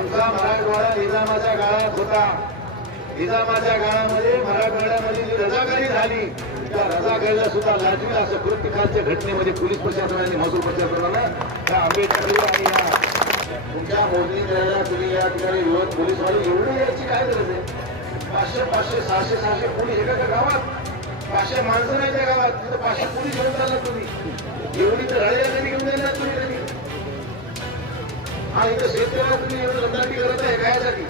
आमचा मराठवाडा निजामाच्या काळात होता. निजामाच्या काळामध्ये मराठवाड्यामध्ये जी रजाकारी झाली त्या रजाकारीला सुद्धा लाजवी असं कृतिकालच्या घटनेमध्ये पोलीस प्रशासनाने महसूल प्रशासनानं त्या आंबेडकर आणि या तुमच्या मोजणी करायला तुम्ही या ठिकाणी विरोध पोलीसवाले एवढे याची काय गरज आहे? 500 600 पोलीस एका गावात 500 माणसं नाही त्या गावात, तिथं 500 पोलीस घेऊन चालला तुम्ही. एवढी तर रळ्या कधी घेऊन देणार तुम्ही कधी? हा इथं शेतकऱ्याला तुम्ही एवढं दमदाटी करत आहे कायासाठी?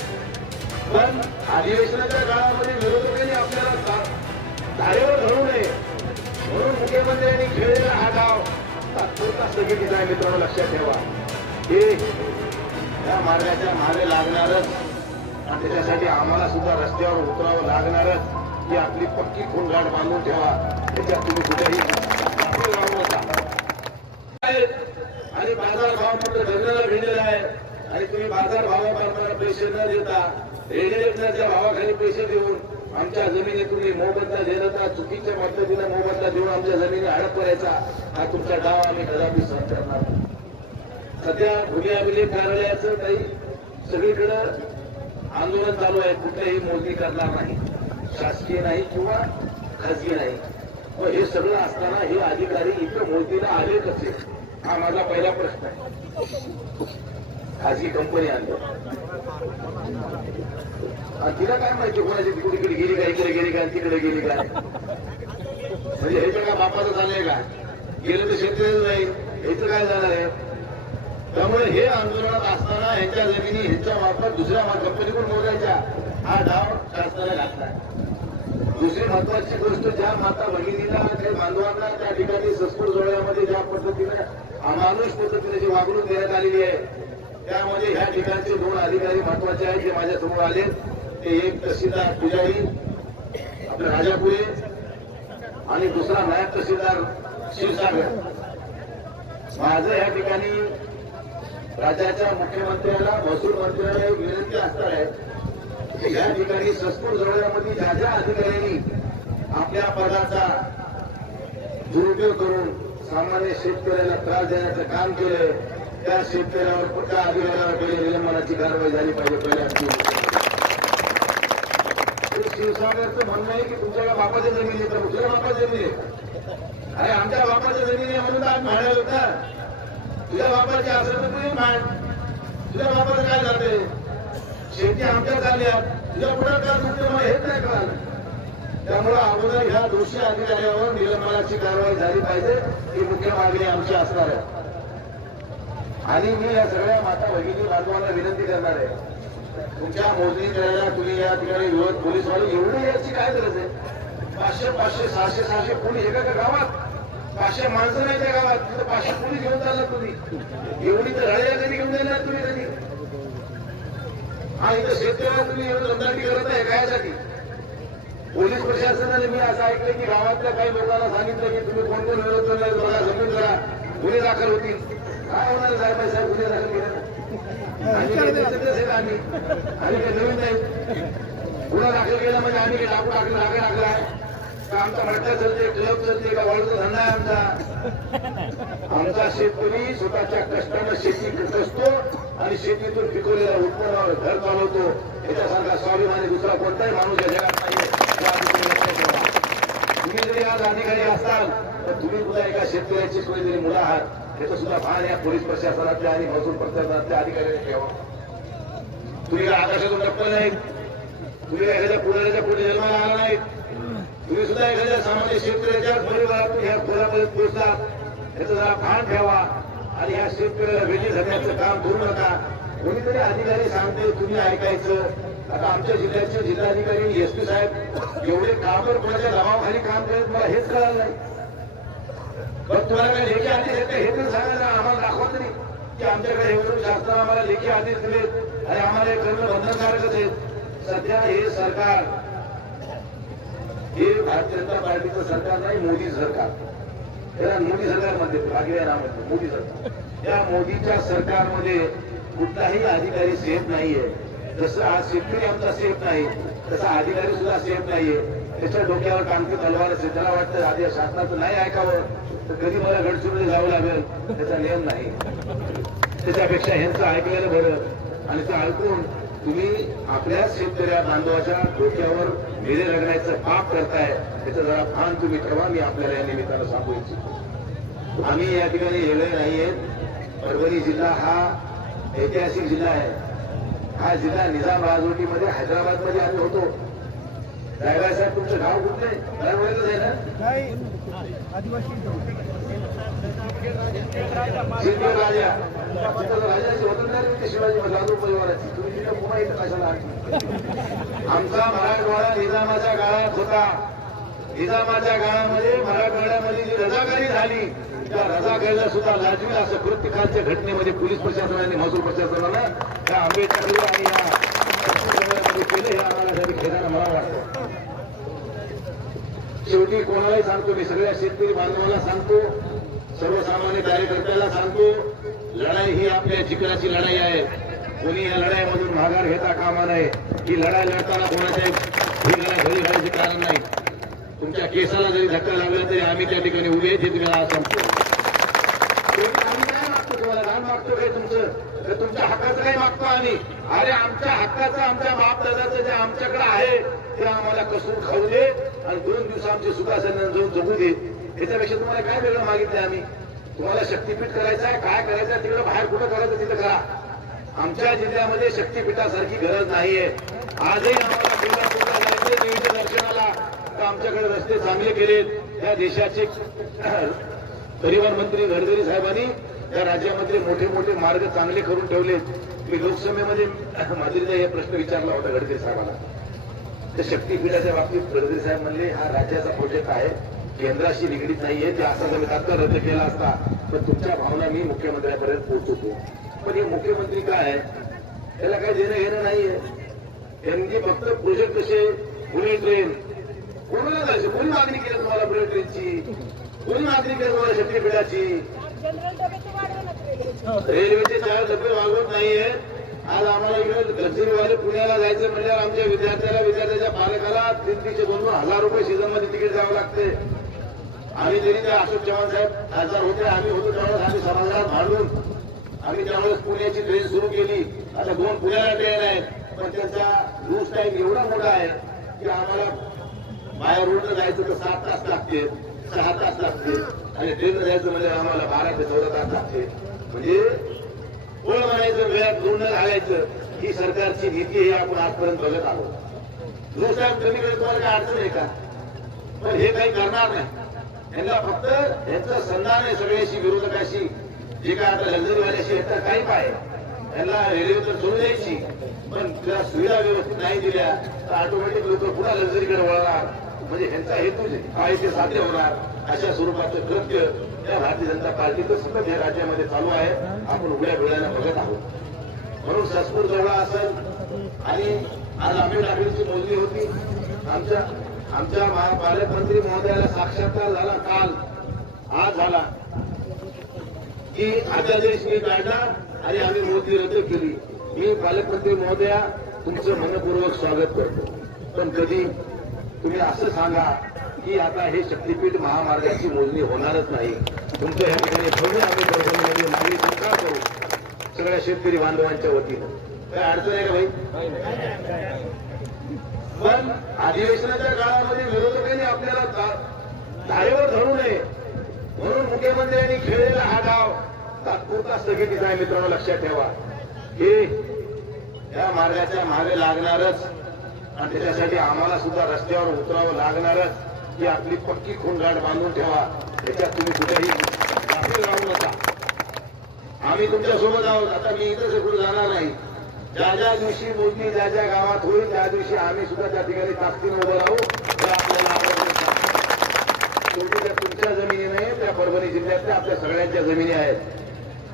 पण अधिवेशनाच्या काळामध्ये विरोधकांनी आपल्याला धारेवर धरू नये म्हणून मुख्यमंत्र्यांनी खेळलेला हा डाव तात्पुरता स्थगितीचा आहे. मित्रांनो लक्षात ठेवा, हे या मार्गाच्या मागे लागणारच आणि त्याच्यासाठी आम्हाला सुद्धा रस्त्यावर उतरावं लागणारच. ही आपली पक्की खूणगाठ बांधून ठेवा, त्याच्यात तुम्ही कुठेही राहू नका. आणि बाजार भाव मात्र गगनाला भिडलेला आहे आणि तुम्ही बाजार भावाप्रमाणे पैसे न देता रेडिएटरच्या भावाखाली पैसे देऊन आमच्या जमिनीतून मोबदला देण्याचा चुकीच्या पद्धतीने मोबदला देऊन आमच्या जमिनी हडप करायचा हा तुमचा डाव आम्ही कदापि सहन करणार. सध्या भूमी अभिलेख कार्यालयाचं काही सगळीकडे आंदोलन चालू आहे. कुठेही मोजणी करणार नाही, शासकीय नाही किंवा खाजगी नाही. मग हे सगळं असताना हे अधिकारी इथं मोजणीला आले कसे हा माझा पहिला प्रश्न आहे. खाजगी कंपनी आणली तिला काय माहिती कोणाची तिकडे गेली का, इकडे गेली का, तिकडे गेली का? म्हणजे ह्याचं काय बापाचं झालंय का? गेलं तर शेतकरी नाही, ह्याचं काय जाणार आहे? त्यामुळे हे आंदोलनात असताना ह्यांच्या जमिनी ह्यांच्या मार्फत दुसऱ्या कंपनीकडून मोजायच्या हा डाव शासनाने घातलाय. दुसरी महत्वाची गोष्ट, ज्या माता भगिनीला त्या बांधवांना त्या ठिकाणी संस्कृत जोड्यामध्ये ज्या पद्धतीने अमानुष पद्धतीने जी वागणूक देण्यात आलेली आहे त्यामध्ये ह्या ठिकाणचे 2 अधिकारी महत्वाचे आहेत जे माझ्यासमोर आले. ते एक तहसीलदार पुजारी आपले राजापुरे आणि दुसरा नायब तहसीलदार क्षीरसागर. माझं या ठिकाणी राज्याच्या मुख्यमंत्र्याला महसूल मंत्र्याला एक विनंती असणार आहे की या ठिकाणी संस्कृत जोड्यामध्ये ज्या ज्या अधिकाऱ्यांनी आपल्या पदाचा दुरुपयोग करून सामान्य शेतकऱ्याला त्रास देण्याचं काम केलंय त्या शेतकऱ्यावर त्या अधिकाऱ्यावर पहिले निलंबनाची कारवाई झाली पाहिजे. पहिले शिवसागरचं म्हणणं आहे की तुमच्या बापाच्या जमिनी तर तुझ्या बापाच्या जमिनी अरे आमच्या बापाच्या जमिनी म्हणून आज भाड्या होता. तुझ्या बापाची असेल तर तुम्ही मांड. तुझ्या बापाचं काय झालंय? शेती आमच्या झाल्या, तुझ्या पुढे काय तुमचं मला हेच नाही कळालं. त्यामुळे अगोदर ह्या दोषी अधिकाऱ्यावर निलंबनाची कारवाई झाली पाहिजे ही मुख्य मागणी आमची असणार आहे. आणि मी या सगळ्या माता भगिनी बांधवांना विनंती करणार आहे, तुमच्या मोजणी करायला तुम्ही या ठिकाणी विरोध पोलीसवाले एवढे याची काय गरज आहे? 500 600 पोलीस एका गावात 500 माणसं नाही त्या गावात, तिथं 500 पोलीस घेऊन चालला तुम्ही. एवढी तर रळ्या कधी घेऊन देणार तुम्ही कधी? हा इथं शेतकऱ्याला तुम्ही एवढं दमदाटी करत आहे कायासाठी? पोलीस प्रशासनाने मी असं ऐकलं की गावातल्या काही लोकांना सांगितलं की तुम्ही कोण कोण विरोध करणार बघा, जमीन करा, गुन्हे दाखल होतील. काय होणार साहेब गुन्हे दाखल केले आम्ही काही नवीन नाही. गुन्हा दाखल केला म्हणजे आम्ही टाकू टाकला आहे का? आमचा भट्टा चलते, क्लब चलते का? वाळूचा धंदा आहे आमचा. आमचा शेतकरी स्वतःच्या कष्टानं शेती कसतो आणि शेतीतून पिकवलेल्या उत्पन्नावर घर चालवतो. याच्यासारखा स्वाभिमानी दुसरा कोणताही माणूस या जगात नाही. तुम्ही जरी आज अधिकारी असाल तर तुम्ही सुद्धा एका शेतकऱ्याची सोय जरी मुलं आहात याचं सुद्धा भान या पोलीस प्रशासनातल्या आणि महसूल प्रशासनातल्या अधिकाऱ्यांनी ठेवा. तुम्ही काय आकाशातून टप्पल नाहीत, तुम्ही काय एखाद्या पुढाऱ्याच्या पुढे जन्माला आला नाहीत. तुम्ही सुद्धा एखाद्या सामान्य शेतकऱ्याच्या परिवारातून ह्या खोऱ्यापर्यंत पोहोचतात याचं जरा भान ठेवा आणि ह्या शेतकऱ्याला वेगळी धरण्याचं काम करू नका. कोणीतरी अधिकारी सांगते तुम्ही ऐकायचं. आता आमच्या जिल्ह्याचे जिल्हाधिकारी एसपी साहेब एवढे कामर कोणाच्या दबावाखाली काम करत मला हेच कळालं नाही. मग तुम्हाला काय लेखी आदेश येते हे तर सांगा, आम्हाला दाखवा तरी की आमच्याकडे हे शासन आम्हाला लेखी आदेश दिलेत आणि आम्हाला हे करणं बंधनकारकच आहे. सध्या हे सरकार हे भारतीय जनता पार्टीचं सरकार नाही, मोदी सरकार. त्याला मोदी सरकार म्हणते, बाकी नाव म्हणते मोदी सरकार. या मोदीच्या सरकारमध्ये कुठलाही अधिकारी सेफ नाहीये. जसं आज शेतकरी आमचा सेफ नाही तसा अधिकारी सुद्धा सेफ नाहीये. त्याच्या डोक्यावर कामकी तलवार असेल. त्याला वाटतं आधी शासनाचं नाही ऐकावं तर कधी मला गडचिरोली जावं लागेल. त्याचा नियम नाही. त्याच्यापेक्षा ह्यांचं ऐकलेलं बरं. आणि ते ऐकून तुम्ही आपल्या शेतकऱ्या बांधवाच्या डोक्यावर मेरे लागण्याचं पाप करताय, त्याचं जरा भान तुम्ही ठेवा. मी आपल्याला या निमित्तानं सांगू इच्छितो, आम्ही या ठिकाणी येणे नाहीये. परभणी जिल्हा हा ऐतिहासिक जिल्हा आहे. हा जिल्हा निजाम राजवटीमध्ये हैदराबाद मध्ये आम्ही होतो. रायगड साहेब तुमचं गाव कुठलं आहे? रायगडच आहे ना? आदिवासी राजा स्वतंत्र शिवाजी महाराज परिवाराची. तुम्ही तिथे पुन्हा इथं कशाला? आमचा मराठवाडा निजामाच्या काळात होता. निजामाच्या काळामध्ये मराठवाड्यामध्ये जी रजाकारी झाली, त्या रजाकारीला सुद्धा लाजवील असं कृत्य कालच्या घटनेमध्ये पोलीस प्रशासनाने महसूल प्रशासनानं त्या आंबेडकर आणि या केलं, हे आम्हाला खेळायला मला वाटतं. शेवटी कोणालाही सांगतो, मी सगळ्या शेतकरी बांधवांना सांगतो, सर्वसामान्य कार्यकर्त्याला सांगतो, लढाई ही आपल्या जिकराची लढाई आहे. कोणी या लढाईमधून माघार घेता कामा नये. ही लढाई लढताना कोणाच्या ही लढाई घरी घालायचे कारण नाही. तुमच्या केसाला जरी धक्का लागला तरी आम्ही त्या ठिकाणी उभे आहेत, हे तुम्हाला सांगतो. आम्ही काय मागतो तुम्हाला? रान मागतो काय तुमचं? तर तुमच्या हक्काचं काय मागतो आम्ही? अरे आमच्या हक्काचं, आमच्या बापदादाचं जे आमच्याकडे आहे ते आम्हाला कसून खाऊ दे आणि 2 दिवस आमचे सुखासन जाऊन जगू दे. त्याच्यापेक्षा तुम्हाला काय वेगळं मागितलंय आम्ही? तुम्हाला शक्तीपीठ करायचं आहे, काय करायचं आहे तिकडे बाहेर कुठं करायचं तिथं करा. आमच्या जिल्ह्यामध्ये शक्तीपीठासारखी गरज नाहीये. आजही आम्हाला कोल्हापूरला जायचं देवीच्या दर्शनाला, तर आमच्याकडे रस्ते चांगले केलेत. या देशाचे परिवहन मंत्री गडकरी साहेबांनी या राज्यामध्ये मोठे मोठे मार्ग चांगले करून ठेवलेत. मी लोकसभेमध्ये माधुरीचा हे प्रश्न विचारला होता गडकरी साहेबांना. त्या शक्तीपीठाच्या बाबतीत गडकरी साहेब म्हणले हा राज्याचा प्रोजेक्ट आहे, केंद्राशी निगडीत नाहीये. ते असा जर तात्काळ रद्द केला असता तर तुमच्या भावना मी मुख्यमंत्र्यांपर्यंत पोहोचवतो. पण हे मुख्यमंत्री काय आहे, त्याला काही देणं घेणं नाहीये. त्यांनी फक्त प्रोजेक्ट कसे, बुलेट ट्रेन कोणाला जायचं? कोणी मागणी केली तुम्हाला बुलेट ट्रेनची? कोणी मागणी केली तुम्हाला शक्तीपीठाची? रेल्वेचे 4 डबे वागवत नाहीये. आज आम्हाला इकडे लक्झरीवाले पुण्याला जायचं म्हणल्यावर आमच्या विद्यार्थ्याच्या पालकाला 300-200 हजार रुपये सीझन मध्ये तिकीट द्यावं लागते. आम्ही जरी त्या अशोक चव्हाण साहेब खासदार होते, आम्ही होतो त्यावेळेस आम्ही समाजात भांडून आम्ही त्यावेळेस पुण्याची ट्रेन सुरू केली. आता 2 पुण्याला ट्रेन आहेत, पण त्यांचा लूज टाईम एवढा मोठा आहे की आम्हाला बाहेर रोडनं जायचं तर 7 तास लागते, 6 तास लागते आणि ट्रेननं जायचं म्हणजे आम्हाला 12 ते 14 तास लागते. म्हणजे कोण म्हणायचं वेळात जोडणं घालायचं, ही सरकारची नीती हे आपण आजपर्यंत बघत आहोत. लूज टाईम कमी करत तुम्हाला काय अडचण आहे का? पण हे काही करणार नाही. यांना फक्त यांचं संधान आहे सगळ्याशी, विरोधकाशी, जे काय आता लक्झरीवाल्याशी याचा काही पाय. यांना रेल्वे तर सोडून द्यायची, पण त्याला सुविधा व्यवस्थित नाही दिल्या तर ऑटोमॅटिक लोक पुन्हा लक्झरीकडे वळणार. म्हणजे ह्यांचा हेतू काय ते साध्य होणार, अशा स्वरूपाचं कृत्य या भारतीय जनता पार्टीचं सतत या राज्यामध्ये चालू आहे. आपण उघड्या डोळ्यानं बघत आहोत. म्हणून ससपूर जवळ असेल आणि आज आम्ही नागरिकची मोजणी होती. आमच्या पालकमंत्री महोदयाला साक्षात्कार झाला काल, आज झाला की अध्यादेश मी काढला आणि आम्ही मोजणी रद्द केली. मी पालकमंत्री महोदया तुमचं मनपूर्वक स्वागत करतो. पण कधी तुम्ही असं सांगा की आता हे शक्तीपीठ महामार्गाची मोजणी होणारच नाही. तुमचं या ठिकाणी भव्य आम्ही परभणीमध्ये मागणी सुद्धा करू सगळ्या शेतकरी बांधवांच्या वतीनं. काय अडचण आहे का भाई? पण अधिवेशनाच्या काळामध्ये विरोधकांनी आपल्याला धारेवर धरू नये म्हणून मुख्यमंत्र्यांनी खेळलेला हा डाव तात्पुरता स्थगितीचा आहे. मित्रांनो लक्षात ठेवा, हे या मार्गाच्या मागे लागणारच आणि त्याच्यासाठी आम्हाला सुद्धा रस्त्यावर उतरावं लागणारच. ही आपली पक्की खूणगाठ बांधून ठेवा. त्याच्यात तुम्ही कुठेही गाफील राहू नका. आम्ही तुमच्या सोबत आहोत. आता मी इथं सगळं जाणार नाही. ज्या ज्या दिवशी मोजणी ज्या ज्या गावात होईल त्या दिवशी आम्ही सुद्धा त्या ठिकाणी ताकदीने उभं राहू. हे आपल्याला शेवटी त्या तुमच्या जमिनी नाही, त्या परभणी जिल्ह्यातल्या आपल्या सगळ्यांच्या जमिनी आहेत.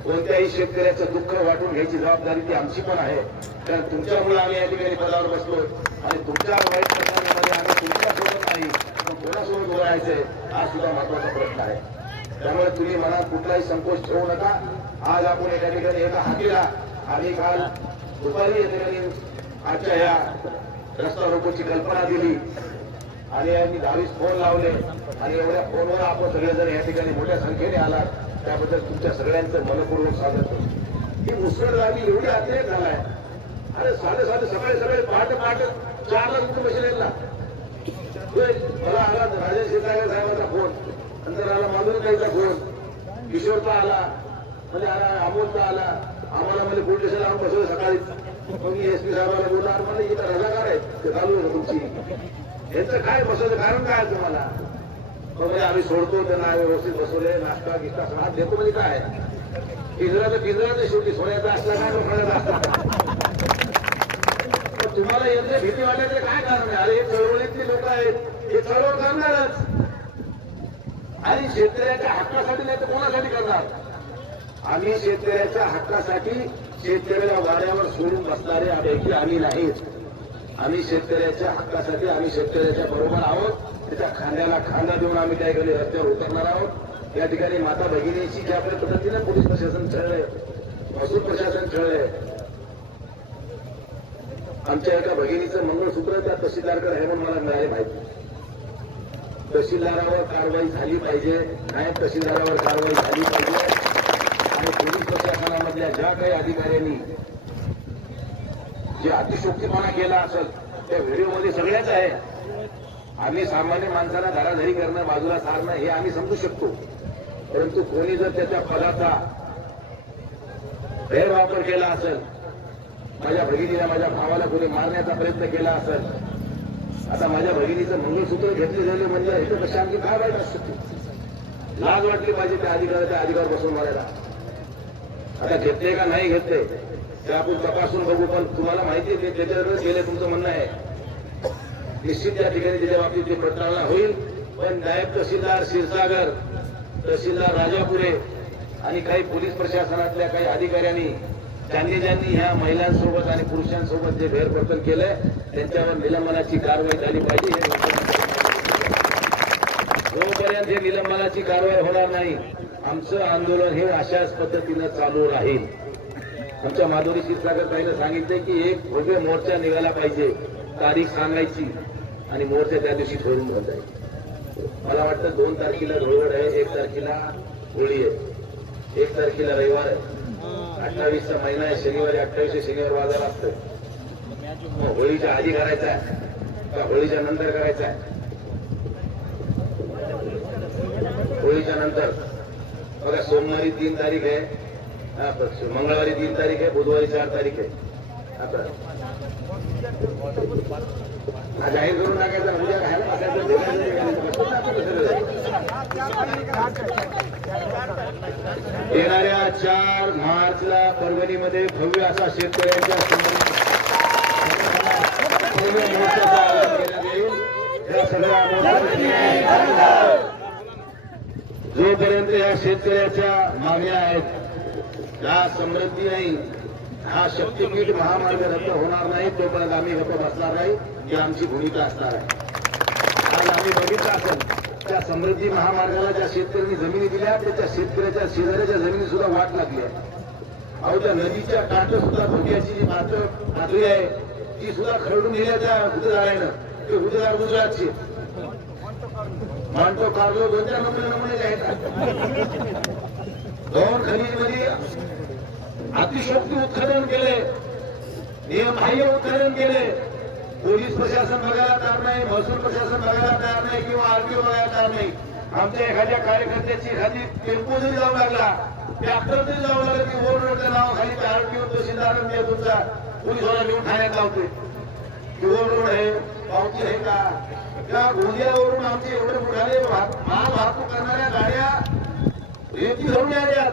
कोणत्याही शेतकऱ्याचं दुःख वाटून घ्यायची जबाबदारी ती आमची पण आहे. कारण तुमच्यामुळे आम्ही या ठिकाणी पदावर बसलो आणि तुमच्या वाईट प्रसंगामध्ये आम्ही तुमच्यासोबत नाही पण कोणासोबत उभं राहायचंय हा सुद्धा महत्वाचा प्रश्न आहे. त्यामुळे तुम्ही मनात कुठलाही संकोच ठेवू नका. आज आपण एका ठिकाणी एका हातीला आणि काल दुपारी या ठिकाणी आजच्या या रस्ता रोकोची कल्पना दिली आणि यांनी 22 फोन लावले आणि एवढ्या फोनवर आपण सगळेजण या ठिकाणी मोठ्या संख्येने आलात त्याबद्दल तुमच्या सगळ्यांचं मनपूर्वक स्वागत करतो. ही मुसळधारी एवढी अतिरेक झालाय सकाळी सकाळी पहाटे 4ला तुमचं मशीन येईल ना. मला आला राजेश शेताळे साहेबांचा फोन, नंतर आला माधुरीताईचा फोन, किशोरचा आला, म्हणजे आला अमोलचा आला, आम्हाला म्हणजे पोलीस स्टेशनला आणून बसवलं सकाळी. मग एसपी साहेबांना बोलणार म्हणजे इथं रजाकार आहेत ते चालू आहे तुमची, यांचं काय बसवलं कारण काय तुम्हाला. म्हणजे आम्ही सोडतो त्यांना व्यवस्थित बसवले, नाश्ता गिस्ता सगळा देतो. म्हणजे काय पिंजरा तर शेवटी सोन्याचा असला काय लोकांना असला. तुम्हाला यांचे भीती वाटायचं काय कारण आहे. अरे हे चळवळीतली लोक आहेत, हे चळवळ करणारच आणि शेतकऱ्याच्या हक्कासाठी नाही तर कोणासाठी करणार. आम्ही शेतकऱ्याच्या हक्कासाठी शेतकऱ्याला वाड्यावर सोडून बसणारे पैकी आम्ही नाहीत. आम्ही शेतकऱ्याच्या हक्कासाठी आम्ही शेतकऱ्याच्या बरोबर आहोत. त्याच्या खांद्याला खांदा देऊन आम्ही त्या ठिकाणी रस्त्यावर उतरणार आहोत. या ठिकाणी माता भगिनीची ज्या पद्धतीने पोलीस प्रशासन छळलंय, महसूल प्रशासन छळलंय. आमच्या एका भगिनीचं मंगळसूत्र त्या तहसीलदारकडे आहे म्हणून मला मिळाले माहिती. तहसीलदारावर कारवाई झाली पाहिजे, नायब तहसीलदारावर कारवाई झाली पाहिजे. आणि पोलीस प्रशासनामधल्या ज्या काही अधिकाऱ्यांनी जे अतिशोक्तीपणा केला असेल त्या व्हिडिओमध्ये सगळ्याच आहे. आम्ही सामान्य माणसाला धराधरी करणं, बाजूला सारणं हे आम्ही समजू शकतो, परंतु कोणी जर त्याच्या पदाचा गैरवापर केला असेल, माझ्या भगिनीला माझ्या भावाला कोणी मारण्याचा प्रयत्न केला असेल, आता माझ्या भगिनीचं मंगळसूत्र घेतले झाले म्हणजे हे कशा आणखी काय वाईट असतं. लाज वाटली पाहिजे त्या अधिकार बसून मारायला. आता घेतले का नाही घेतले ते आपण तपासून बघू, पण तुम्हाला माहिती आहे ते त्याच्यावरच गेले तुमचं म्हणणं आहे. निश्चित त्या ठिकाणी त्याच्या बाबतीत ते पडताळणा होईल. पण नायब तहसीलदार क्षीरसागर, तहसीलदार राजापुरे आणि काही पोलीस प्रशासनातल्या काही अधिकाऱ्यांनी ज्यांनी ह्या महिलांसोबत आणि पुरुषांसोबत जे गैरवर्तन केलंय त्यांच्यावर निलंबनाची कारवाई झाली पाहिजे. जोपर्यंत हे निलंबनाची कारवाई होणार नाही आमचं आंदोलन हे अशाच पद्धतीनं चालू राहील. आमच्या माधुरी क्षीरसागर ताईनं सांगितलं की एक भव्य मोर्चा निघाला पाहिजे, तारीख सांगायची आणि मोर्चा त्या दिवशी ठरवून जाईल. मला वाटतं 2 तारखेला धुळवड आहे, 1 तारखेला होळी आहे, 1 तारखेला रविवार आहे, 28चा महिना आहे, शनिवारी 28 शनिवार बाजार असतोय. मग होळीच्या आधी करायचा आहे का होळीच्या नंतर करायचा आहे? होळीच्या नंतर. बघा सोमवारी 3 तारीख आहे, मंगळवारी 3 तारीख आहे, बुधवारी 4 तारीख आहे. आता जाहीर करून टाकायचं उद्या येणाऱ्या 4 मार्चला परभणीमध्ये भव्य असा शेतकऱ्यांच्या भव्य मोर्चाचं आयोजन केलं जाईल. या सगळ्या जोपर्यंत या शेतकऱ्याच्या मागण्या आहेत, या समृद्धी नाही, हा शक्तीपीठ महामार्ग रद्द होणार नाही तोपर्यंत आम्ही गप्प बसणार नाही. ही आमची भूमिका असणार आहे. आज आम्ही बघितलं असेल त्या समृद्धी महामार्गाला ज्या शेतकऱ्यांनी जमिनी दिल्या त्याच्या शेतकऱ्याच्या शेजाऱ्याच्या जमिनी सुद्धा वाट लागली आहे. अहो त्या नदीच्या काठ सुद्धा धोक्याची जी पातळी आहे ती सुद्धा खरडून गेल्या त्या गुजराळ्यानं. ते गुजरात गुजरातची मांटो कार्लो 2-4 नमुने आहेत. 2 खनिजमध्ये अतिशोक्ती उत्खनन केले, नियमबाह्य उत्खनन केले. पोलीस प्रशासन बघायला तयार नाही, महसूल प्रशासन बघायला तयार नाही किंवा आरटीओ बघायला तयार नाही. आमच्या एखाद्या कार्यकर्त्याची एखादी टेम्पो जरी जाऊ लागला, ट्रॅक्टर जरी जाऊ लागला की ओव्हरलोडच्या नावाखाली आरटीओ तहसीलदार तुमचा पोलीसवाला नेऊन ठाण्यात लावते की ओव्हरलोड आहे, पावती आहे का. त्या गोंदियावरून आमचे एवढे मोठाले माल वाहतूक करणाऱ्या गाड्या रेती धरून आल्या,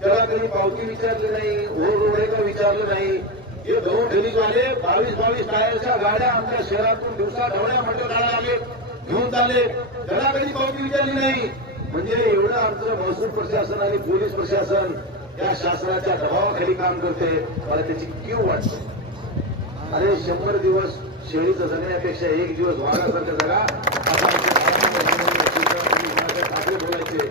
त्याला कधी पावती विचारली नाही, ओव्हरलोड आहे का विचारलं नाही. हे 2 ठेलीवाले 22 टायरच्या गाड्या आमच्या शहरातून दिवसा ढवळ्या म्हटलं काढायला आले, घेऊन चालले, त्याला कधी पावती विचारली नाही. म्हणजे एवढं आमचं महसूल प्रशासन आणि पोलीस प्रशासन या शासनाच्या दबावाखाली काम करते. मला त्याची कीव वाटते. अरे 100 दिवस शेळीचं जगण्यापेक्षा 1 दिवस वाघासारखं जगा असं बोलायचे.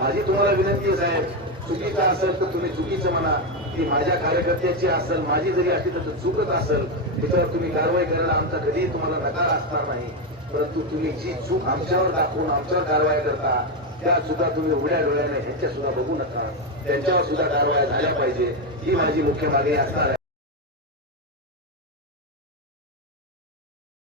माझी तुम्हाला विनंती आहे साहेब, चुकीचं असेल तर तुम्ही चुकीचं म्हणा, ती माझ्या कार्यकर्त्याची असेल, माझी जरी असली तर चुकत असेल त्याच्यावर तुम्ही कारवाई करायला आमचा कधीही तुम्हाला नकार असणार नाही. परंतु तुम्ही जी चूक आमच्यावर दाखवून आमच्यावर कारवाई करता त्या चुका तुम्ही उघड्या डोळ्याने ह्यांच्या सुद्धा बघू नका. त्यांच्यावर सुद्धा कारवाया झाल्या पाहिजे ही माझी मुख्य मागणी असणार आहे.